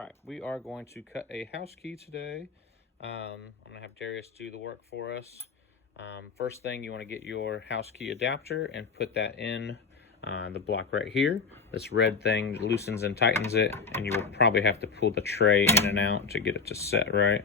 right, we are going to cut a house key today. I'm going to have Darius do the work for us. First thing, you want to get your house key adapter and put that in the block right here. This red thing loosens and tightens it, and you will probably have to pull the tray in and out to get it to set right.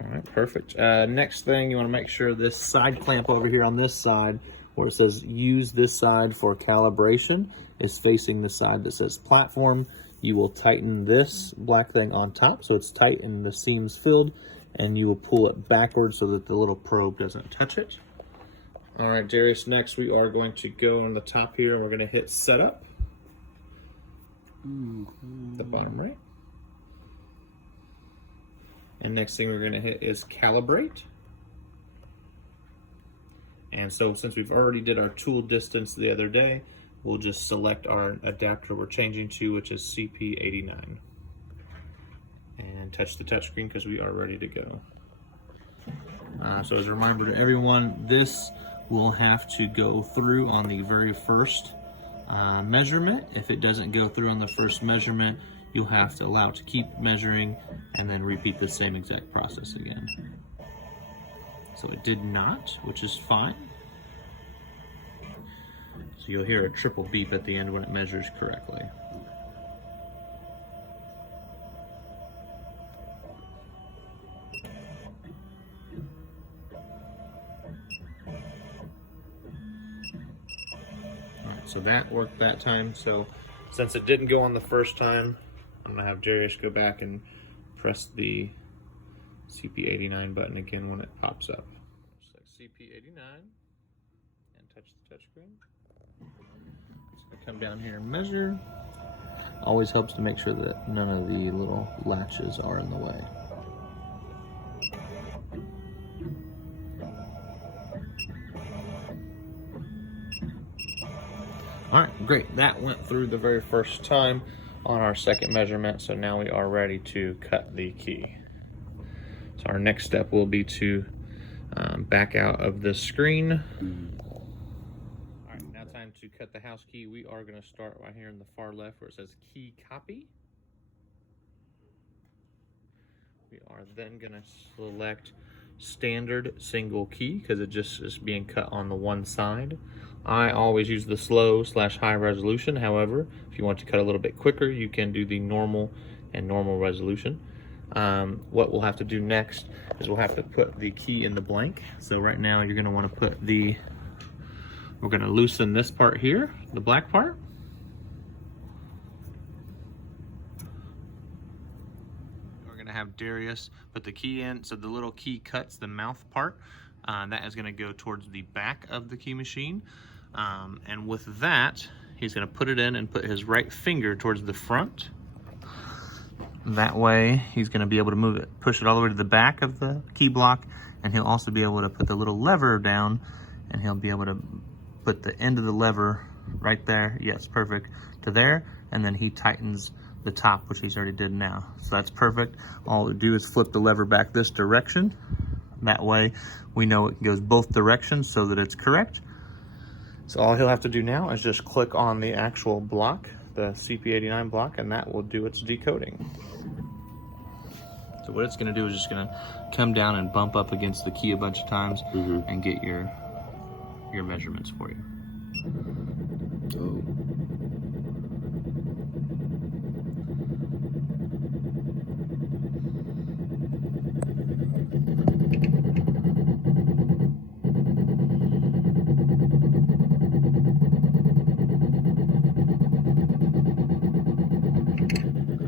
All right, perfect. Next thing, you want to make sure this side clamp over here on this side, where it says use this side for calibration, is facing the side that says platform. You will tighten this black thing on top so it's tight and the seam's filled, and you will pull it backwards so that the little probe doesn't touch it. All right, Darius, next we are going to go on the top here and we're going to hit setup. The bottom right. And next thing we're going to hit is calibrate. And so since we've already did our tool distance the other day, we'll just select our adapter we're changing to, which is CP89. And touch the touchscreen because we are ready to go. So as a reminder to everyone, this will have to go through on the very first measurement. If it doesn't go through on the first measurement, you'll have to allow it to keep measuring and then repeat the same exact process again. So it did not, which is fine. So you'll hear a triple beep at the end when it measures correctly. Alright, so that worked that time. So since it didn't go on the first time, I'm gonna have Darius go back and press the CP89 button again when it pops up. So CP89 and touch the touchscreen. It's gonna come down here and measure. Always helps to make sure that none of the little latches are in the way. All right, great. That went through the very first time on our second measurement, so now we are ready to cut the key. So our next step will be to back out of the screen. All right, now time to cut the house key. We are going to start right here in the far left where it says key copy. We are then going to select standard single key because it just is being cut on the one side. I always use the slow/high resolution. However, if you want to cut a little bit quicker, you can do the normal and normal resolution. What we'll have to do next is we'll have to put the key in the blank. So right now you're going to want to put we're going to loosen this part here, the black part. We're going to have Darius put the key in, so the little key cuts the mouth part. That is going to go towards the back of the key machine. And with that, he's going to put it in and put his right finger towards the front. That way, he's going to be able to move it, push it all the way to the back of the key block, and he'll also be able to put the little lever down, and he'll be able to put the end of the lever right there. Yes, perfect. To there, and then he tightens the top, which he's already did now. So that's perfect. All we do is flip the lever back this direction. That way, we know it goes both directions so that it's correct. So all he'll have to do now is just click on the actual block, the CP89 block, and that will do its decoding. So what it's going to do is just going to come down and bump up against the key a bunch of times and get your measurements for you.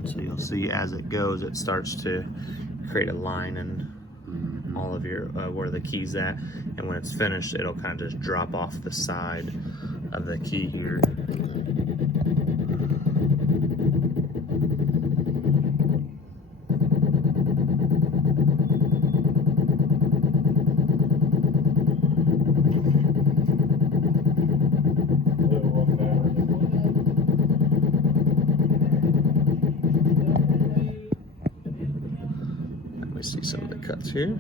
So you'll see as it goes, it starts to create a line in all of your where the key's at, and when it's finished, it'll kind of just drop off the side of the key here. Let me see some of the cuts here.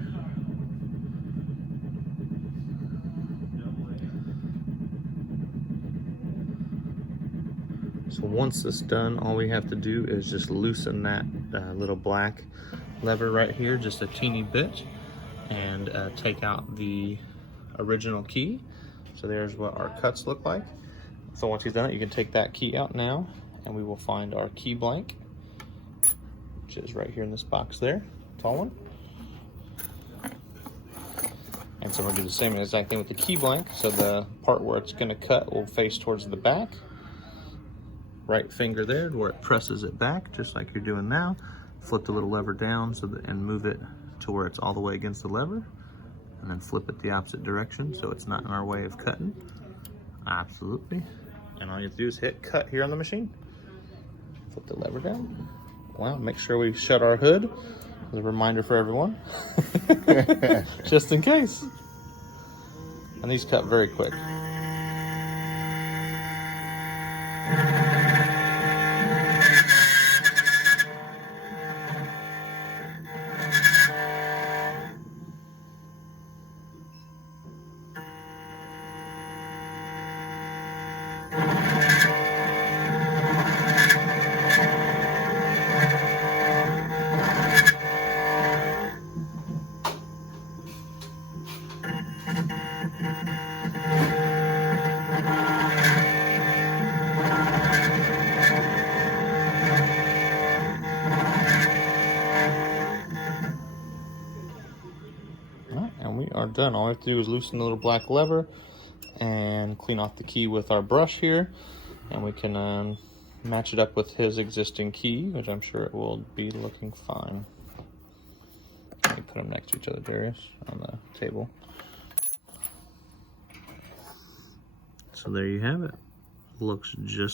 So So once it's done, all we have to do is just loosen that little black lever right here just a teeny bit and take out the original key. So there's what our cuts look like. So once he's done it, you can take that key out now, and we will find our key blank, which is right here in this box there, tall one. And so we're gonna do the same exact thing with the key blank. So the part where it's gonna cut will face towards the back. Right finger there where it presses it back, just like you're doing now. Flip the little lever down and move it to where it's all the way against the lever. And then flip it the opposite direction so it's not in our way of cutting. Absolutely. And all you have to do is hit cut here on the machine. Flip the lever down. Wow, make sure we shut our hood. As a reminder for everyone. Just in case. And these cut very quick. And we are done. All we have to do is loosen the little black lever and clean off the key with our brush here, and we can match it up with his existing key, which I'm sure it will be looking fine. Let me put them next to each other, Darius, on the table. So there you have it. Looks just